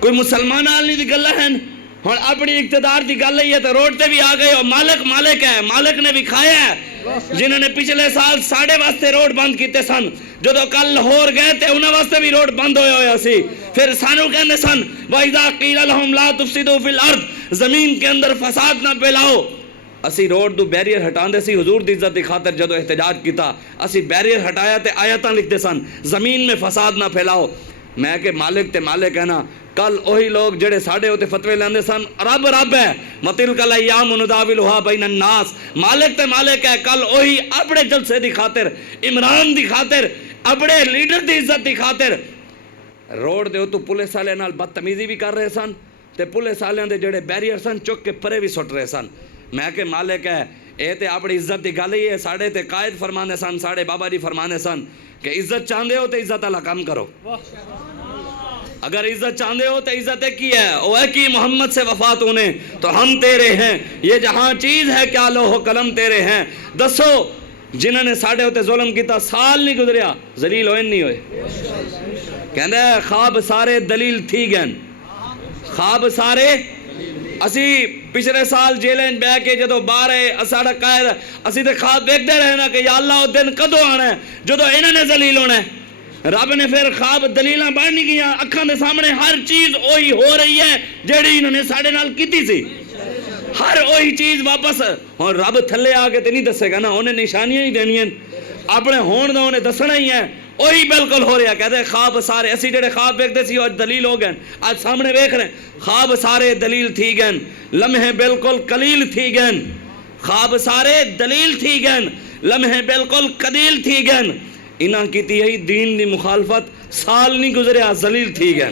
کوئی مسلمان آلنی دی گلہ ہیں اور اپنی اقتدار دی گل ہے تو روڈ تے بھی آ گئے اور مالک ہے، مالک نے بھی کھایا ہے۔ جنہوں نے پچھلے سال ساڑھے واسطے روڈ بند کیتے سن، جو تو کل لاہور گئے تھے انہوں واسطے بھی روڈ بند ہویا سی۔ پھر سانو کہنے سن وَإِذَا قِيلَ لَهُمْ لَا تُفْسِدُوا فِي الْأَرْضِ، زمین کے اندر فساد نہ پھیلاؤ۔ اسی روڈ دو بیریئر ہٹان دے سی حضور دی عزت دی خاطر جدو احتجاج کیتا، اسی بیریئر ہٹایا تے آیتاں لکھ دے سن زمین میں فساد نہ پھیلاؤ۔ میں کہ مالک تے مالک ہے نا، کل وہی لوگ جڑے ساڑھے ہوتے فتوے لیندے سن رب ہے وَتِلْكَ الْأَيَّامُ نُدَاوِلُهَا بَيْنَ النَّاسِ، مالک تے مالک ہے، کل وہی اپنے جلسے دی خاطر، عمران دی خاطر، اپنے لیڈر دی عزت دی خاطر روڈ دے تو پولیس والے نال بدتمیزی بھی کر رہے سن تے پولیس والے دے جڑے بیریئر سن چک کے پرے بھی سٹ رہے سن۔ میں کہ مالک ہے اے تے اپنی عزت دی گل ہی ہے، ساڑھے تے قائد فرمانے سن، ساڑھے بابا جی فرمانے سن کہ عزت چاہندے ہو تے عزت اللہ کم کرو، اگر عزت چاہندے ہو تو عزت کی ہے، او ہے کہ محمد سے وفات ہونے تو ہم تیرے ہیں، یہ جہاں چیز ہے کیا لوح و قلم تیرے ہیں۔ دسو جنہوں نے ساڑھے ہوتے ظلم کیتا سال نہیں گزریا ذلیل ہوئے نہیں ہوئے، کہندے خواب سارے دلیل تھی گئن، خواب سارے اسی پچھلے سال جیلیں بے کے جدو باہر ساڑھا قائد اسی تے خواب دیکھتے رہے نا کہ یا اللہ وہ دن کدو آنا ہے جدو انہوں نے ذلیل ہونا ہے۔ رب نے پھر خواب دلیلاں بڑھنی گیا، اکھاں دے سامنے ہر چیز وہی ہو رہی ہے جیڑی انہوں نے ساڑھے نال کیتی سی، ہر وہی چیز واپس۔ اور رب تھلے آگے تے نہیں دسے گا نا، انہیں نشانیاں ہی دینی ہیں، اپنے ہون دا انہیں دسنا ہی ہے، وہی بالکل ہو رہا۔ کہتے ہیں خواب سارے اسی جڑے خواب دیکھتے سی آج دلیل ہو گئے، آج سامنے دیکھ رہے ہیں خواب سارے دلیل تھی گئے، لمحے بالکل قلیل تھی گئے، خواب سارے دلیل تھی گئے، لمحے بالکل قلیل تھی گئے۔ انہاں کیتی یہی دین دی مخالفت سال نہیں گزریا ذلیل تھی گئے۔